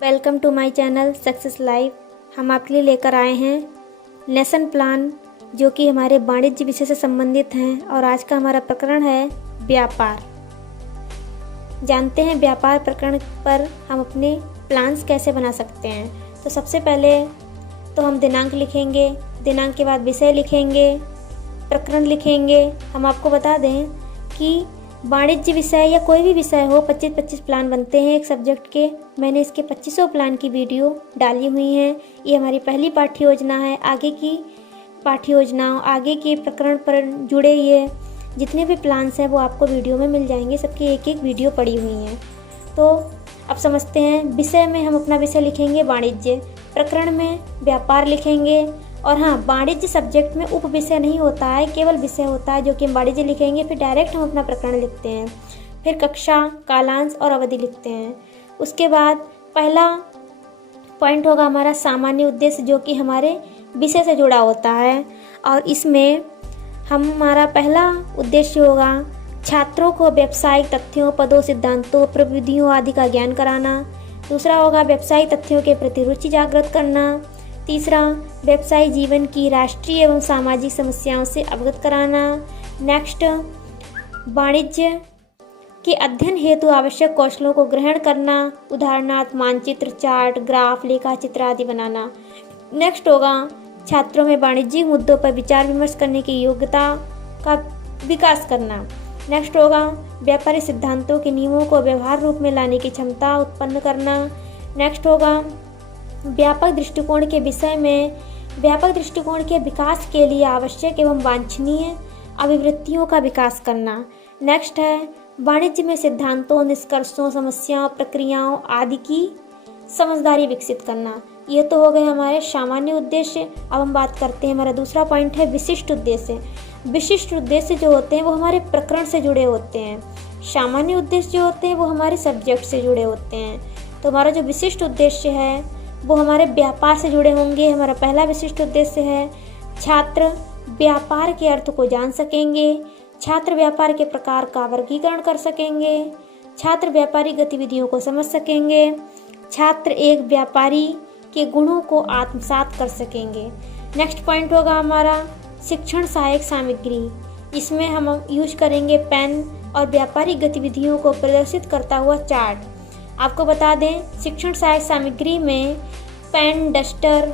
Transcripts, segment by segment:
Welcome to my channel success life. हम आपके लिए लेकर आए हैं लेसन प्लान जो कि हमारे वाणिज्य विषय से संबंधित हैं और आज का हमारा प्रकरण है व्यापार। जानते हैं व्यापार प्रकरण पर हम अपने प्लान्स कैसे बना सकते हैं। तो सबसे पहले तो हम दिनांक लिखेंगे, दिनांक के बाद विषय लिखेंगे, प्रकरण लिखेंगे। हम आपको बता दें कि वाणिज्य विषय या कोई भी विषय हो 25-25 प्लान बनते हैं एक सब्जेक्ट के। मैंने इसके 2500 प्लान की वीडियो डाली हुई हैं। ये हमारी पहली पाठ्य योजना है। आगे की पाठ्य योजनाओं, आगे के प्रकरण पर जुड़े ये जितने भी प्लान्स हैं वो आपको वीडियो में मिल जाएंगे। सबकी एक एक वीडियो पड़ी हुई हैं। तो अब समझते हैं। विषय में हम अपना विषय लिखेंगे वाणिज्य, प्रकरण में व्यापार लिखेंगे। और हाँ, वाणिज्य सब्जेक्ट में उप विषय नहीं होता है, केवल विषय होता है जो कि हम वाणिज्य लिखेंगे। फिर डायरेक्ट हम अपना प्रकरण लिखते हैं, फिर कक्षा, कालांश और अवधि लिखते हैं। उसके बाद पहला पॉइंट होगा हमारा सामान्य उद्देश्य जो कि हमारे विषय से जुड़ा होता है। और इसमें हमारा पहला उद्देश्य होगा छात्रों को व्यावसायिक तथ्यों, पदों, सिद्धांतों, प्रविधियों आदि का ज्ञान कराना। दूसरा होगा व्यवसायिक तथ्यों के प्रति रुचि जागृत करना। तीसरा, व्यवसायिक जीवन की राष्ट्रीय एवं सामाजिक समस्याओं से अवगत कराना। नेक्स्ट, वाणिज्य के अध्ययन हेतु आवश्यक कौशलों को ग्रहण करना, उदाहरणार्थ मानचित्र, चार्ट, ग्राफ, लेखा चित्र आदि बनाना। नेक्स्ट होगा छात्रों में वाणिज्यिक मुद्दों पर विचार विमर्श करने की योग्यता का विकास करना। नेक्स्ट होगा व्यापारिक सिद्धांतों के नियमों को व्यवहार रूप में लाने की क्षमता उत्पन्न करना। नेक्स्ट होगा व्यापक दृष्टिकोण के विषय में व्यापक दृष्टिकोण के विकास के लिए आवश्यक एवं वांछनीय अभिवृत्तियों का विकास करना। नेक्स्ट है वाणिज्य में सिद्धांतों, निष्कर्षों, समस्याओं, प्रक्रियाओं आदि की समझदारी विकसित करना। ये तो हो गए हमारे सामान्य उद्देश्य। अब हम बात करते हैं, हमारा दूसरा पॉइंट है विशिष्ट उद्देश्य। विशिष्ट उद्देश्य जो होते हैं वो हमारे प्रकरण से जुड़े होते हैं। सामान्य उद्देश्य जो होते हैं वो हमारे सब्जेक्ट से जुड़े होते हैं। तो हमारा जो विशिष्ट उद्देश्य है वो हमारे व्यापार से जुड़े होंगे। हमारा पहला विशिष्ट उद्देश्य है छात्र व्यापार के अर्थ को जान सकेंगे, छात्र व्यापार के प्रकार का वर्गीकरण कर सकेंगे, छात्र व्यापारिक गतिविधियों को समझ सकेंगे, छात्र एक व्यापारी के गुणों को आत्मसात कर सकेंगे। नेक्स्ट पॉइंट होगा हमारा शिक्षण सहायक सामग्री। इसमें हम यूज करेंगे पेन और व्यापारिक गतिविधियों को प्रदर्शित करता हुआ चार्ट। आपको बता दें शिक्षण सहायक सामग्री में पेन, डस्टर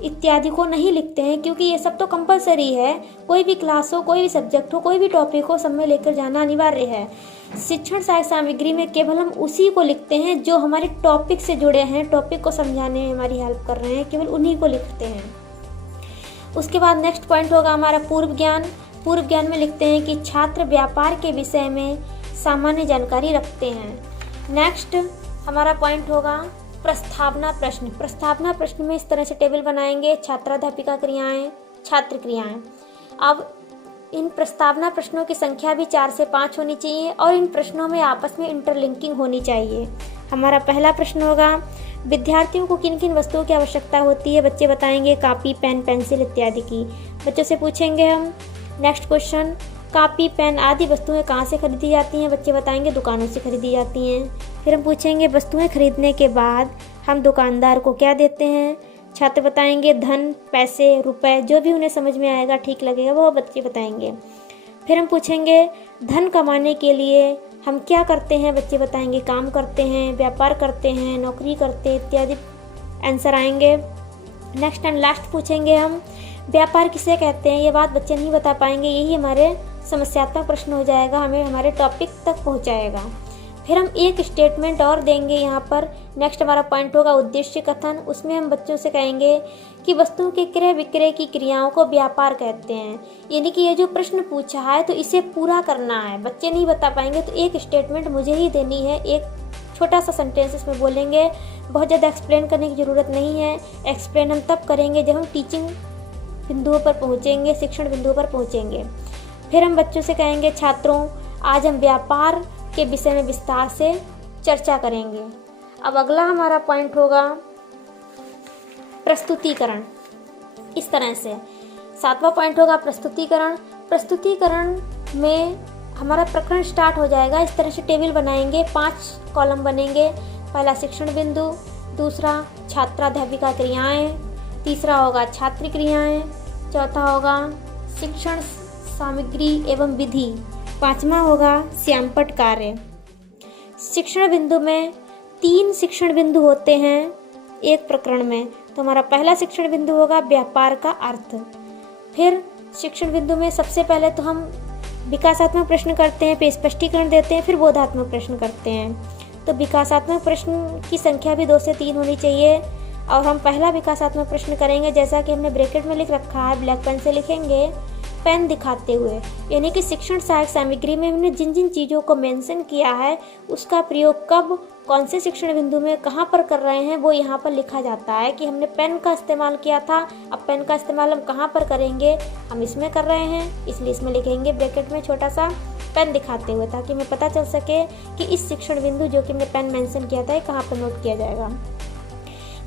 इत्यादि को नहीं लिखते हैं क्योंकि ये सब तो कंपलसरी है। कोई भी क्लास हो, कोई भी सब्जेक्ट हो, कोई भी टॉपिक हो, सब में लेकर जाना अनिवार्य है। शिक्षण सहायक सामग्री में केवल हम उसी को लिखते हैं जो हमारे टॉपिक से जुड़े हैं, टॉपिक को समझाने में हमारी हेल्प कर रहे हैं, केवल उन्हीं को लिखते हैं। उसके बाद नेक्स्ट पॉइंट होगा हमारा पूर्व ज्ञान। पूर्व ज्ञान में लिखते हैं कि छात्र व्यापार के विषय में सामान्य जानकारी रखते हैं। नेक्स्ट हमारा पॉइंट होगा प्रस्तावना प्रश्न। प्रस्तावना प्रश्न में इस तरह से टेबल बनाएंगे, छात्राध्यापिका क्रियाएं, छात्र क्रियाएं। अब इन प्रस्तावना प्रश्नों की संख्या भी 4 से 5 होनी चाहिए और इन प्रश्नों में आपस में इंटरलिंकिंग होनी चाहिए। हमारा पहला प्रश्न होगा विद्यार्थियों को किन किन वस्तुओं की आवश्यकता होती है। बच्चे बताएंगे कापी, पेन, पेंसिल इत्यादि की। बच्चों से पूछेंगे हम नेक्स्ट क्वेश्चन, कापी, पेन आदि वस्तुएं कहाँ से खरीदी जाती हैं। बच्चे बताएंगे दुकानों से खरीदी जाती हैं। फिर हम पूछेंगे वस्तुएं खरीदने के बाद हम दुकानदार को क्या देते हैं। छात्र बताएंगे धन, पैसे, रुपए, जो भी उन्हें समझ में आएगा, ठीक लगेगा, वो बच्चे बताएंगे। फिर हम पूछेंगे धन कमाने के लिए हम क्या करते हैं। बच्चे बताएंगे काम करते हैं, व्यापार करते हैं, नौकरी करते हैं इत्यादि आंसर आएंगे। नेक्स्ट एंड लास्ट पूछेंगे हम व्यापार किसे कहते हैं। ये बात बच्चे नहीं बता पाएंगे, यही हमारे समस्यात्मक प्रश्न हो जाएगा, हमें हमारे टॉपिक तक पहुंचाएगा। फिर हम एक स्टेटमेंट और देंगे यहाँ पर। नेक्स्ट हमारा पॉइंट होगा उद्देश्य कथन। उसमें हम बच्चों से कहेंगे कि वस्तुओं के क्रय विक्रय की क्रियाओं को व्यापार कहते हैं। यानी कि ये जो प्रश्न पूछा है तो इसे पूरा करना है। बच्चे नहीं बता पाएंगे तो एक स्टेटमेंट मुझे ही देनी है, एक छोटा सा सेंटेंस इसमें बोलेंगे। बहुत ज़्यादा एक्सप्लेन करने की ज़रूरत नहीं है। एक्सप्लेन हम तब करेंगे जब हम टीचिंग बिंदुओं पर पहुँचेंगे, शिक्षण बिंदुओं पर पहुँचेंगे। फिर हम बच्चों से कहेंगे छात्रों आज हम व्यापार के विषय में विस्तार से चर्चा करेंगे। अब अगला हमारा पॉइंट होगा प्रस्तुतिकरण। इस तरह से 7वां पॉइंट होगा प्रस्तुतिकरण। प्रस्तुतिकरण में हमारा प्रकरण स्टार्ट हो जाएगा। इस तरह से टेबल बनाएंगे, 5 कॉलम बनेंगे। पहला शिक्षण बिंदु, दूसरा छात्राध्यापिका क्रियाएं, तीसरा होगा छात्र क्रियाएं, चौथा होगा शिक्षण सामग्री एवं विधि, पांचवा होगा श्यामपट्ट कार्य। शिक्षण बिंदु में 3 शिक्षण बिंदु होते हैं एक प्रकरण में। तो हमारा पहला शिक्षण बिंदु होगा व्यापार का अर्थ। फिर शिक्षण बिंदु में सबसे पहले तो हम विकासात्मक प्रश्न करते हैं, फिर स्पष्टीकरण देते हैं, फिर बोधात्मक प्रश्न करते हैं। तो विकासात्मक प्रश्न की संख्या भी 2 से 3 होनी चाहिए। और हम पहला विकासात्मक प्रश्न करेंगे, जैसा कि हमने ब्रैकेट में लिख रखा है, ब्लैक पेन से लिखेंगे, पेन दिखाते हुए। यानी कि शिक्षण सहायक सामग्री में हमने जिन जिन चीज़ों को मेंशन किया है उसका प्रयोग कब, कौन से शिक्षण बिंदु में, कहाँ पर कर रहे हैं, वो यहाँ पर लिखा जाता है कि हमने पेन का इस्तेमाल किया था। अब पेन का इस्तेमाल हम कहाँ पर करेंगे, हम इसमें कर रहे हैं, इसलिए इसमें लिखेंगे ब्रैकेट में छोटा सा पेन दिखाते हुए, ताकि हमें पता चल सके कि इस शिक्षण बिंदु जो कि हमने पेन मेंशन किया था कहाँ पर नोट किया जाएगा।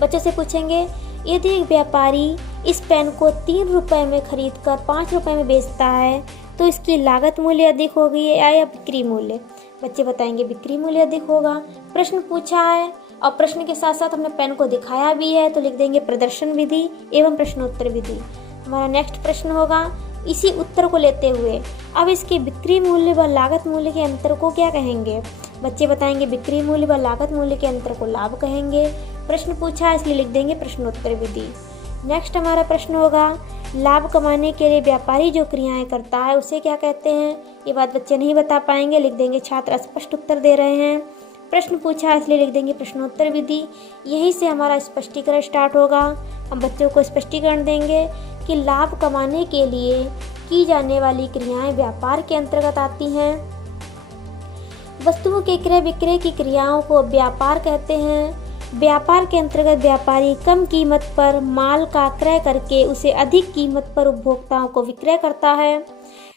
बच्चों से पूछेंगे, यदि एक व्यापारी इस पेन को 3 रुपए में खरीदकर 5 रुपए में बेचता है तो इसकी लागत मूल्य अधिक होगी या बिक्री मूल्य? बच्चे बताएंगे बिक्री मूल्य अधिक होगा। प्रश्न पूछा है और प्रश्न के साथ साथ हमने पेन को दिखाया भी है, तो लिख देंगे प्रदर्शन विधि एवं प्रश्नोत्तर विधि। हमारा नेक्स्ट प्रश्न होगा इसी उत्तर को लेते हुए अब इसके बिक्री मूल्य व लागत मूल्य के अंतर को क्या कहेंगे? बच्चे बताएंगे बिक्री मूल्य व लागत मूल्य के अंतर को लाभ कहेंगे। प्रश्न पूछा है इसलिए लिख देंगे प्रश्नोत्तर विधि। नेक्स्ट हमारा प्रश्न होगा लाभ कमाने के लिए व्यापारी जो क्रियाएं करता है उसे क्या कहते हैं? ये बात बच्चे नहीं बता पाएंगे, लिख देंगे छात्र अस्पष्ट उत्तर दे रहे हैं। प्रश्न पूछा है इसलिए लिख देंगे प्रश्नोत्तर विधि। यहीं से हमारा स्पष्टीकरण स्टार्ट होगा। हम बच्चों को स्पष्टीकरण देंगे कि लाभ कमाने के लिए की जाने वाली क्रियाएं व्यापार के अंतर्गत आती हैं। वस्तुओं के क्रय विक्रय की क्रियाओं को व्यापार कहते हैं। व्यापार के अंतर्गत व्यापारी कम कीमत पर माल का क्रय करके उसे अधिक कीमत पर उपभोक्ताओं को विक्रय करता है,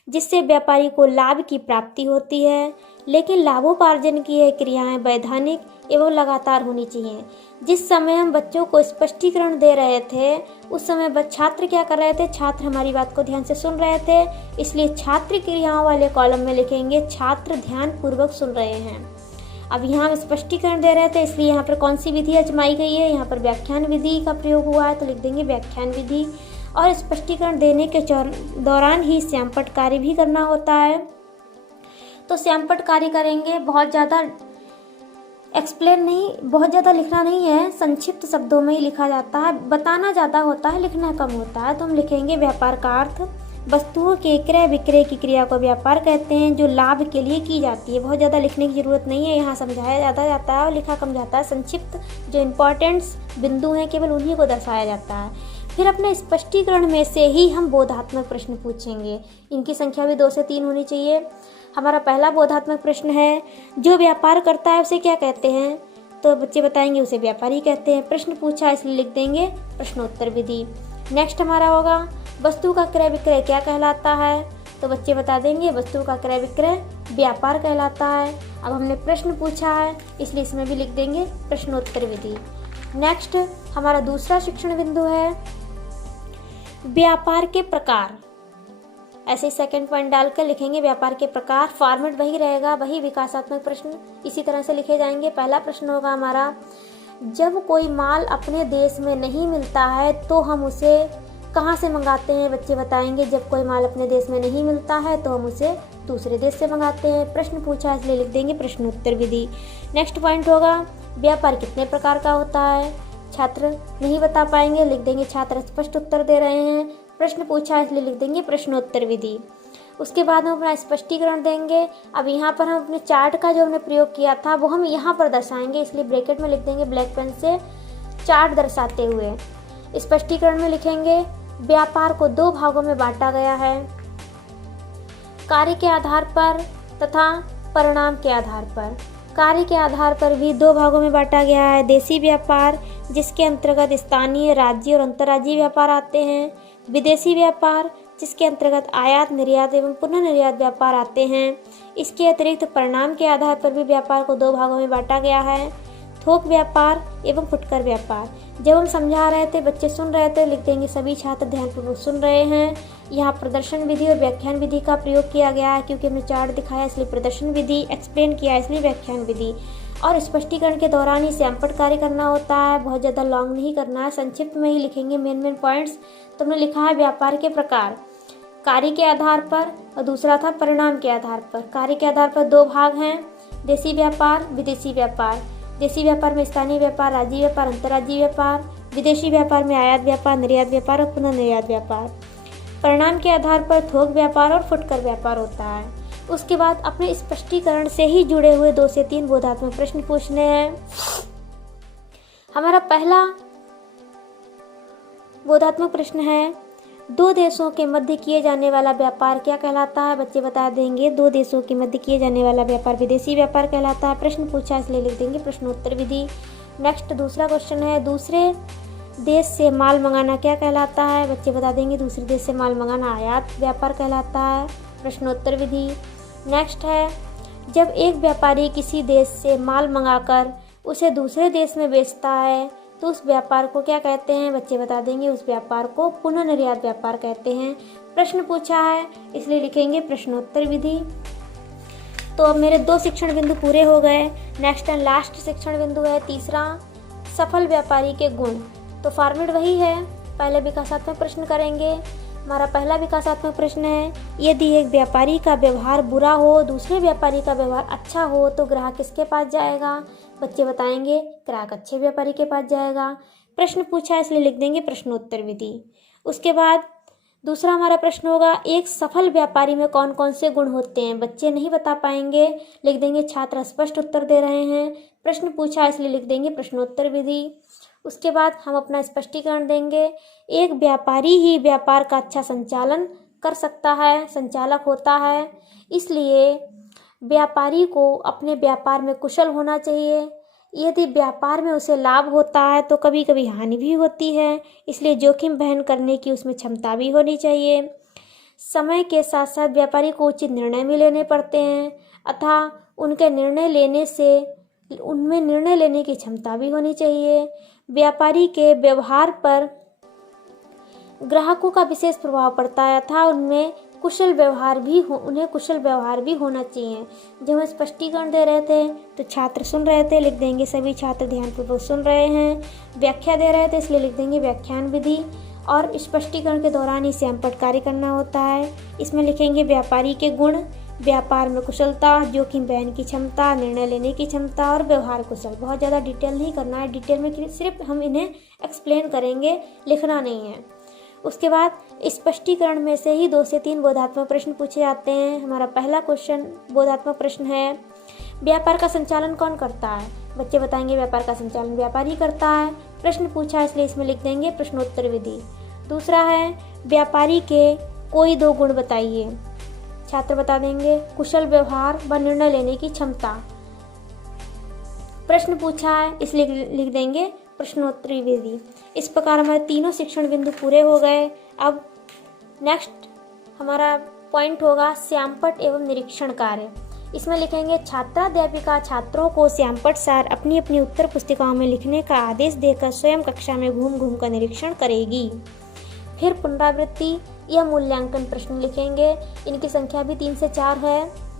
जिससे व्यापारी को लाभ की प्राप्ति होती है। लेकिन लाभोपार्जन की यह क्रियाएं वैधानिक एवं लगातार होनी चाहिए। जिस समय हम बच्चों को स्पष्टीकरण दे रहे थे उस समय छात्र क्या कर रहे थे? छात्र हमारी बात को ध्यान से सुन रहे थे, इसलिए छात्र क्रियाओं वाले कॉलम में लिखेंगे छात्र ध्यान पूर्वक सुन रहे हैं। अब यहाँ हम स्पष्टीकरण दे रहे थे इसलिए यहाँ पर कौन सी विधि आजमाई गई है? यहाँ पर व्याख्यान विधि का प्रयोग हुआ है, तो लिख देंगे व्याख्यान विधि। और स्पष्टीकरण देने के दौरान ही श्यामपट्ट कार्य भी करना होता है। तो श्यामपट्ट कार्य करेंगे, बहुत ज़्यादा एक्सप्लेन नहीं, बहुत ज़्यादा लिखना नहीं है, संक्षिप्त शब्दों में ही लिखा जाता है। बताना ज़्यादा होता है, लिखना कम होता है। तो हम लिखेंगे व्यापार का अर्थ। वस्तुओं के क्रय विक्रय की क्रिया को व्यापार कहते हैं जो लाभ के लिए की जाती है। बहुत ज़्यादा लिखने की ज़रूरत नहीं है, यहाँ समझाया ज़्यादा जाता है और लिखा कम जाता है। संक्षिप्त जो इम्पोर्टेंट्स बिंदु हैं केवल उन्हीं को दर्शाया जाता है। फिर अपने स्पष्टीकरण में से ही हम बोधात्मक प्रश्न पूछेंगे। इनकी संख्या भी 2 से 3 होनी चाहिए। हमारा पहला बोधात्मक प्रश्न है जो व्यापार करता है उसे क्या कहते हैं? तो बच्चे बताएंगे उसे व्यापारी कहते हैं। प्रश्न पूछा इसलिए लिख देंगे प्रश्नोत्तर विधि। नेक्स्ट हमारा होगा वस्तु का क्रय विक्रय क्या कहलाता है? तो बच्चे बता देंगे वस्तु का क्रय विक्रय व्यापार कहलाता है। अब हमने प्रश्न पूछा है इसलिए इसमें भी लिख देंगे प्रश्नोत्तर विधि। नेक्स्ट हमारा दूसरा शिक्षण बिंदु है व्यापार के प्रकार। ऐसे ही सेकंड पॉइंट डालकर लिखेंगे व्यापार के प्रकार। फॉर्मेट वही रहेगा, वही विकासात्मक प्रश्न इसी तरह से लिखे जाएंगे। पहला प्रश्न होगा हमारा जब कोई माल अपने देश में नहीं मिलता है तो हम उसे कहाँ से मंगाते हैं? बच्चे बताएंगे जब कोई माल अपने देश में नहीं मिलता है तो हम उसे दूसरे देश से मंगाते हैं। प्रश्न पूछा इसलिए लिख देंगे प्रश्नोत्तर विधि। नेक्स्ट पॉइंट होगा व्यापार कितने प्रकार का होता है? छात्र नहीं बता पाएंगे, लिख देंगे छात्र स्पष्ट उत्तर दे रहे हैं। प्रश्न पूछा इसलिए लिख देंगे प्रश्नोत्तर विधि। उसके बाद हम अपना स्पष्टीकरण देंगे। अब यहाँ पर हम अपने चार्ट का जो हमने प्रयोग किया था वो हम यहाँ पर दर्शाएंगे, इसलिए ब्रैकेट में लिख देंगे ब्लैक पेन से चार्ट दर्शाते हुए। स्पष्टीकरण में लिखेंगे व्यापार को 2 भागों में बांटा गया है, कार्य के आधार पर तथा परिणाम के आधार पर। कार्य के आधार पर भी 2 भागों में बांटा गया है। देशी व्यापार जिसके अंतर्गत स्थानीय, राज्य और अंतर्राज्यीय व्यापार आते हैं। विदेशी व्यापार जिसके अंतर्गत आयात, निर्यात एवं पुनः निर्यात व्यापार आते हैं। इसके अतिरिक्त परिणाम के आधार पर भी व्यापार को 2 भागों में बांटा गया है, थोक व्यापार एवं फुटकर व्यापार। जब हम समझा रहे थे बच्चे सुन रहे थे, लिख देंगे सभी छात्र ध्यानपूर्वक सुन रहे हैं। यहाँ प्रदर्शन विधि और व्याख्यान विधि का प्रयोग किया गया है, क्योंकि हमने चार्ट दिखाया इसलिए प्रदर्शन विधि, एक्सप्लेन किया इसलिए व्याख्यान विधि। और स्पष्टीकरण के दौरान ही सैंपट कार्य करना होता है, बहुत ज़्यादा लॉन्ग नहीं करना है, संक्षिप्त में ही लिखेंगे मेन पॉइंट्स। तो हमने लिखा है व्यापार के प्रकार, कार्य के आधार पर, और दूसरा था परिणाम के आधार पर। कार्य के आधार पर 2 भाग हैं, देशी व्यापार, विदेशी व्यापार। देशी व्यापार में स्थानीय व्यापार, राज्य व्यापार, अंतर्राज्यीय व्यापार। विदेशी व्यापार में आयात व्यापार, निर्यात व्यापार और पुनः निर्यात व्यापार। परिणाम के आधार पर थोक व्यापार और फुटकर व्यापार होता है। उसके बाद अपने स्पष्टीकरण से ही जुड़े हुए 2 से 3 बोधात्मक प्रश्न पूछने हैं। हमारा पहला बोधात्मक प्रश्न है, 2 देशों के मध्य किए जाने वाला व्यापार क्या कहलाता है? बच्चे बता देंगे 2 देशों के मध्य किए जाने वाला व्यापार विदेशी व्यापार कहलाता है। प्रश्न पूछा इसलिए लिख देंगे प्रश्नोत्तर विधि। नेक्स्ट दूसरा क्वेश्चन है, दूसरे देश से माल मंगाना क्या कहलाता है? बच्चे बता देंगे दूसरे देश से माल मंगाना आयात व्यापार कहलाता है। प्रश्नोत्तर विधि। नेक्स्ट है, जब एक व्यापारी किसी देश से माल मंगाकर उसे दूसरे देश में बेचता है तो उस व्यापार को क्या कहते हैं? बच्चे बता देंगे उस व्यापार को पुनः निर्यात व्यापार कहते हैं। प्रश्न पूछा है इसलिए लिखेंगे प्रश्नोत्तर विधि। तो अब मेरे 2 शिक्षण बिंदु पूरे हो गए। नेक्स्ट एंड लास्ट शिक्षण बिंदु है तीसरा, सफल व्यापारी के गुण। तो फॉर्मेट वही है, पहले विकासात्मक प्रश्न करेंगे। हमारा पहला विकासात्मक प्रश्न है, यदि एक व्यापारी का व्यवहार बुरा हो, दूसरे व्यापारी का व्यवहार अच्छा हो तो ग्राहक किसके पास जाएगा? बच्चे बताएंगे ग्राहक अच्छे व्यापारी के पास जाएगा। प्रश्न पूछा है इसलिए लिख देंगे प्रश्नोत्तर विधि। उसके बाद दूसरा हमारा प्रश्न होगा, एक सफल व्यापारी में कौन कौन से गुण होते हैं? बच्चे नहीं बता पाएंगे, लिख देंगे छात्र स्पष्ट उत्तर दे रहे हैं। प्रश्न पूछा है इसलिए लिख देंगे प्रश्नोत्तर विधि। उसके बाद हम अपना स्पष्टीकरण देंगे, एक व्यापारी ही व्यापार का अच्छा संचालन कर सकता है, संचालक होता है, इसलिए व्यापारी को अपने व्यापार में कुशल होना चाहिए। यदि व्यापार में उसे लाभ होता है तो कभी कभी हानि भी होती है, इसलिए जोखिम वहन करने की उसमें क्षमता भी होनी चाहिए। समय के साथ साथ व्यापारी को उचित निर्णय भी लेने पड़ते हैं, अतः उनमें निर्णय लेने की क्षमता भी होनी चाहिए। व्यापारी के व्यवहार पर ग्राहकों का विशेष प्रभाव पड़ता है, अतः उन्हें कुशल व्यवहार भी होना चाहिए। जब हम स्पष्टीकरण दे रहे थे तो छात्र सुन रहे थे, लिख देंगे सभी छात्र ध्यानपूर्वक सुन रहे हैं। व्याख्या दे रहे थे इसलिए लिख देंगे व्याख्यान विधि। और स्पष्टीकरण के दौरान ही सैंपट कार्य करना होता है, इसमें लिखेंगे व्यापारी के गुण, व्यापार में कुशलता, जोखिम वहन की क्षमता, निर्णय लेने की क्षमता और व्यवहार कुशल। बहुत ज़्यादा डिटेल नहीं करना है, डिटेल में सिर्फ हम इन्हें एक्सप्लेन करेंगे, लिखना नहीं है। उसके बाद स्पष्टीकरण में से ही 2 से 3 बोधात्मक प्रश्न पूछे जाते हैं। हमारा पहला क्वेश्चन बोधात्मक प्रश्न है, व्यापार का संचालन कौन करता है? बच्चे बताएंगे व्यापार का संचालन व्यापारी करता है। प्रश्न पूछा है इसलिए इसमें लिख देंगे प्रश्नोत्तर विधि। दूसरा है, व्यापारी के कोई 2 गुण बताइए। छात्र बता देंगे कुशल व्यवहार व निर्णय लेने की क्षमता। प्रश्न पूछा है इसलिए लिख देंगे प्रश्नोत्तरी विधि। इस प्रकार हमारे तीनों शिक्षण बिंदु पूरे हो गए। अब नेक्स्ट हमारा पॉइंट होगा श्यामपट्ट एवं निरीक्षण कार्य। इसमें लिखेंगे छात्राध्यापिका छात्रों को श्यामपट्ट सार अपनी अपनी उत्तर पुस्तिकाओं में लिखने का आदेश देकर स्वयं कक्षा में घूम घूम कर निरीक्षण करेगी। फिर पुनरावृत्ति या मूल्यांकन प्रश्न लिखेंगे, इनकी संख्या भी 3 से 4 है।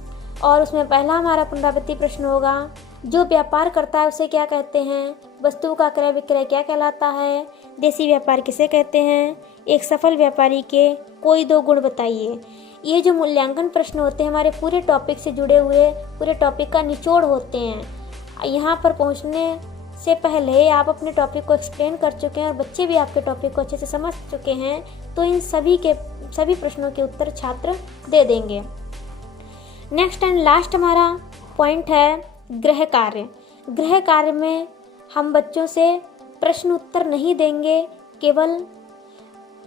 और उसमें पहला हमारा पुनरावृत्ति प्रश्न होगा, जो व्यापार करता है उसे क्या कहते हैं? वस्तु का क्रय विक्रय क्या कहलाता है? देशी व्यापार किसे कहते हैं? एक सफल व्यापारी के कोई 2 गुण बताइए। ये जो मूल्यांकन प्रश्न होते हैं हमारे पूरे टॉपिक से जुड़े हुए, पूरे टॉपिक का निचोड़ होते हैं। यहाँ पर पहुँचने से पहले आप अपने टॉपिक को एक्सप्लेन कर चुके हैं और बच्चे भी आपके टॉपिक को अच्छे से समझ चुके हैं, तो इन सभी प्रश्नों के उत्तर छात्र दे देंगे। नेक्स्ट एंड लास्ट हमारा पॉइंट है गृह कार्य। गृह कार्य में हम बच्चों से प्रश्न उत्तर नहीं देंगे, केवल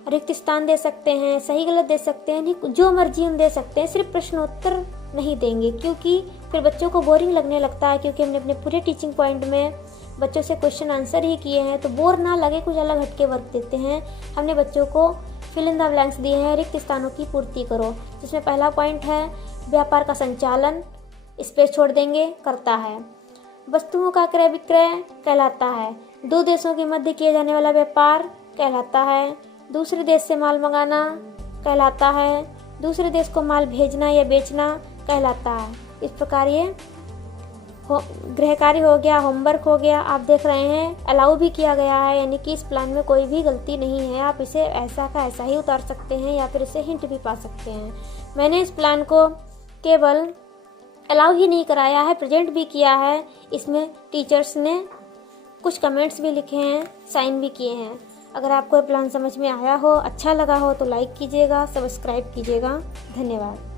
रिक्त स्थान दे सकते हैं, सही गलत दे सकते हैं, नहीं जो मर्जी हम दे सकते हैं, सिर्फ प्रश्न उत्तर नहीं देंगे, क्योंकि फिर बच्चों को बोरिंग लगने लगता है। क्योंकि हमने अपने पूरे टीचिंग पॉइंट में बच्चों से क्वेश्चन आंसर ही किए हैं, तो बोर ना लगे कुछ अलग हटके वर्क देते हैं। हमने बच्चों को फिल इन द ब्लैंक्स दिए हैं, रिक्त स्थानों की पूर्ति करो, जिसमें पहला पॉइंट है व्यापार का संचालन, स्पेस छोड़ देंगे, करता है। वस्तुओं का क्रय विक्रय कहलाता है। 2 देशों के मध्य किए जाने वाला व्यापार कहलाता है। दूसरे देश से माल मंगाना कहलाता है, दूसरे देश को माल भेजना या बेचना कहलाता है। इस प्रकार ये गृह कार्य हो गया, होमवर्क हो गया। आप देख रहे हैं अलाउ भी किया गया है, यानी कि इस प्लान में कोई भी गलती नहीं है। आप इसे ऐसा का ऐसा ही उतार सकते हैं या फिर इसे हिंट भी पा सकते हैं। मैंने इस प्लान को केवल अलाउ ही नहीं कराया है, प्रेजेंट भी किया है। इसमें टीचर्स ने कुछ कमेंट्स भी लिखे हैं, साइन भी किए हैं। अगर आपको ये प्लान समझ में आया हो, अच्छा लगा हो तो लाइक कीजिएगा, सब्सक्राइब कीजिएगा। धन्यवाद।